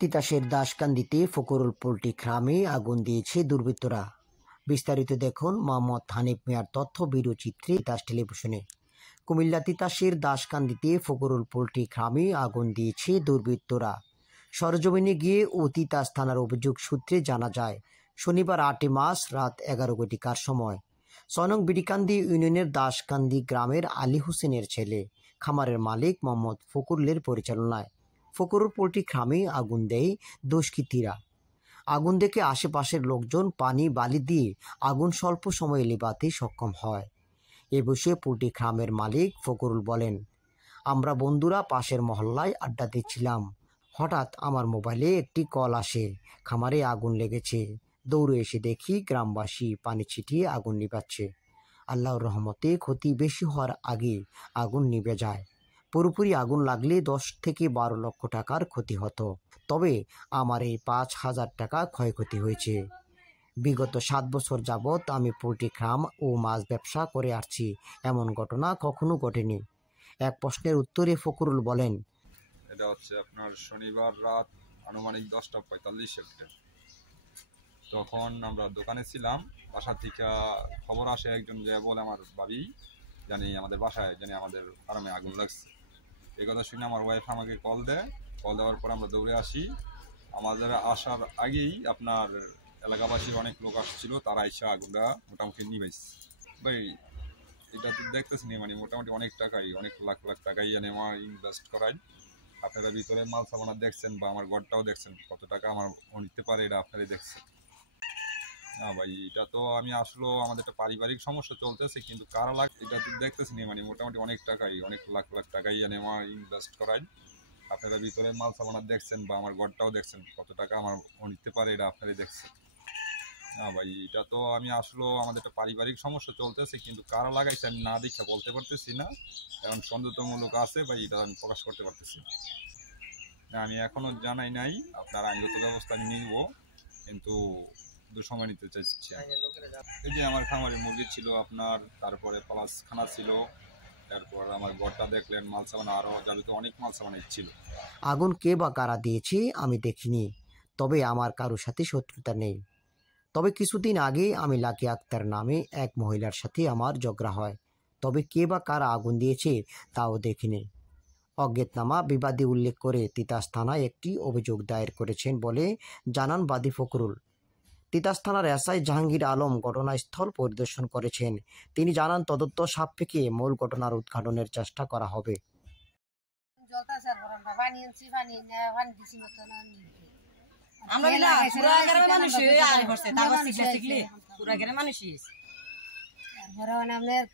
তিতাসের দাসকান্দিতে Fakhrul poultry ফার্মে আগুন দিয়েছে দুর্বৃত্তরা। বিস্তারিত দেখুন মোহাম্মদ হানিফ মিয়ার তথ্য ভিডিওচিত্রে তিতাস টেলিভিশনে। কুমিল্লা তিতাসের দাসকান্দিতে ফকরুল পোল্ট্রি ফার্মে আগুন দিয়েছে দুর্বৃত্তরা। সরজমিনে গিয়ে ও তিতাস থানার অভিযোগ সূত্রে জানা যায়, শনিবার 8 মার্চ রাত 11 ঘটিকার সময় 6 নং বিডিকান্দি ইউনিয়নের দাসকান্দি গ্রামের আলী হোসেনের ছেলে খামারের মালিক মোহাম্মদ ফকরুলের পরিচালনায় ফকরুল পোল্ট্রি ফার্মে আগুন দেয় দুষ্কৃতীরা। আগুন দেখে আশেপাশের লোকজন পানি বালি দিয়ে আগুন স্বল্প সময়ে নেভাতে সক্ষম হয়। এ বিষয়ে পোল্ট্রি ফার্মের মালিক ফকরুল বলেন, আমরা বন্ধুরা পাশের মহল্লায় আড্ডা দিচ্ছিলাম। হঠাৎ আমার মোবাইলে একটি কল আসে, খামারে আগুন লেগেছে। দৌড়ে এসে দেখি গ্রামবাসী পানি ছিটিয়ে আগুন নিভাচ্ছে। আল্লাহর রহমতে ক্ষতি বেশি হওয়ার আগে আগুন নিভে যায়। পুরোপুরি আগুন লাগলে 10 থেকে 12 লক্ষ টাকার ক্ষতি হতো, তবে আমার এই 5,000 টাকা ক্ষয়ক্ষতি হয়েছে। বিগত 7 বছর যাবৎ আমি পোল্ট্রি ফার্ম ও মাছ ব্যবসা করে আসছি, এমন ঘটনা কখনো ঘটেনি। এক প্রশ্নের উত্তরে ফকরুল বলেন, এটা হচ্ছে আপনার শনিবার রাত আনুমানিক 10:45 তখন আমরা দোকানে ছিলাম। বাসা থেকে খবর আসে, একজন যে বলে আমার ভাবি জানি আমাদের বাসায় জানি আমাদের ফার্মে আগুন লাগছে। এই কথা শুনে আমার ওয়াইফ আমাকে কল দেওয়ার পর আমরা দৌড়ে আসি। আমাদের আসার আগেই আপনার এলাকাবাসীর অনেক লোক আসছিল, তারা এসে আগুনটা মোটামুটি নিভাইছে। ভাই এটা তো দেখতেছি মানে মোটামুটি অনেক টাকাই, অনেক লাখ লাখ টাকাই আমার ইনভেস্ট করাই। আপনারা ভিতরে মাল সামানা দেখছেন বা আমার ঘরটাও দেখছেন, কত টাকা আমার নিতে পারে এটা আপনারাই দেখছেন না ভাই। এটা তো আমি আসলে আমাদের একটা পারিবারিক সমস্যা চলতেছে, কিন্তু কারা লাগ এটা তো দেখতেছি মানে মোটামুটি অনেক টাকাই, অনেক লাখ লাখ টাকাই আমার ইনভেস্ট করাই। আপনারা ভিতরে মাল সামানা দেখছেন বা আমার ঘরটাও দেখছেন, কত টাকা আমার নিতে পারে এটা আপনারাই দেখছেন না ভাই। এটা তো আমি আসলে আমাদের একটা পারিবারিক সমস্যা চলতেছে, কিন্তু কারা লাগাইছে আমি না দেখে বলতে পারতেছি না। এখন সন্দেহমূলক আছে ভাই, এটা আমি প্রকাশ করতে পারতেছি না। আমি এখনো জানাই নাই, আপনার আইনগত ব্যবস্থা আমি নিব, কিন্তু সময় নিতে চাইছি। এই যে আমার খামারে মুরগি ছিল আপনার, তারপরে প্লাস খানা ছিল, তারপর আমার ঘরটা দেখলেন, মাল সামান আরও যাবতীয় অনেক মাল সামান ছিল। আগুন কে বা কারা দিয়েছে আমি দেখিনি, তবে আমার কারোর সাথে শত্রুতা নেই। তবে কিছুদিন আগে আমি লাকি আক্তার নামে এক মহিলার সাথে আমার ঝগড়া হয়, তবে কে বা কারা আগুন দিয়েছে তাও দেখিনি। অজ্ঞাতনামা বিবাদী উল্লেখ করে তিতাস থানায় একটি অভিযোগ দায়ের করেছেন বলে জানান বাদী ফকরুল। তিতাস থানার এসআই জাহাঙ্গীর আলম ঘটনাস্থল পরিদর্শন করেছেন। তিনি জানান, তদন্ত সাপেক্ষে মূল ঘটনার উদ্ঘাটনের চেষ্টা করা হবে।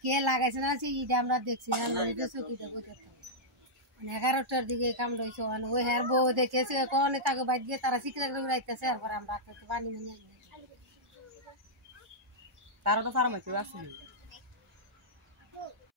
কে লাগাইছে না আমরা দেখছি না, 11টার দিকে কাম রয়েছে। ওই হ্যার বউ দেখেছে কনে তাকে বাইর দিয়ে তারা শিখে রাখতেছে, আর আমরা পানি নিয়ে তারা তো ফার্মে কেউ আসেনি।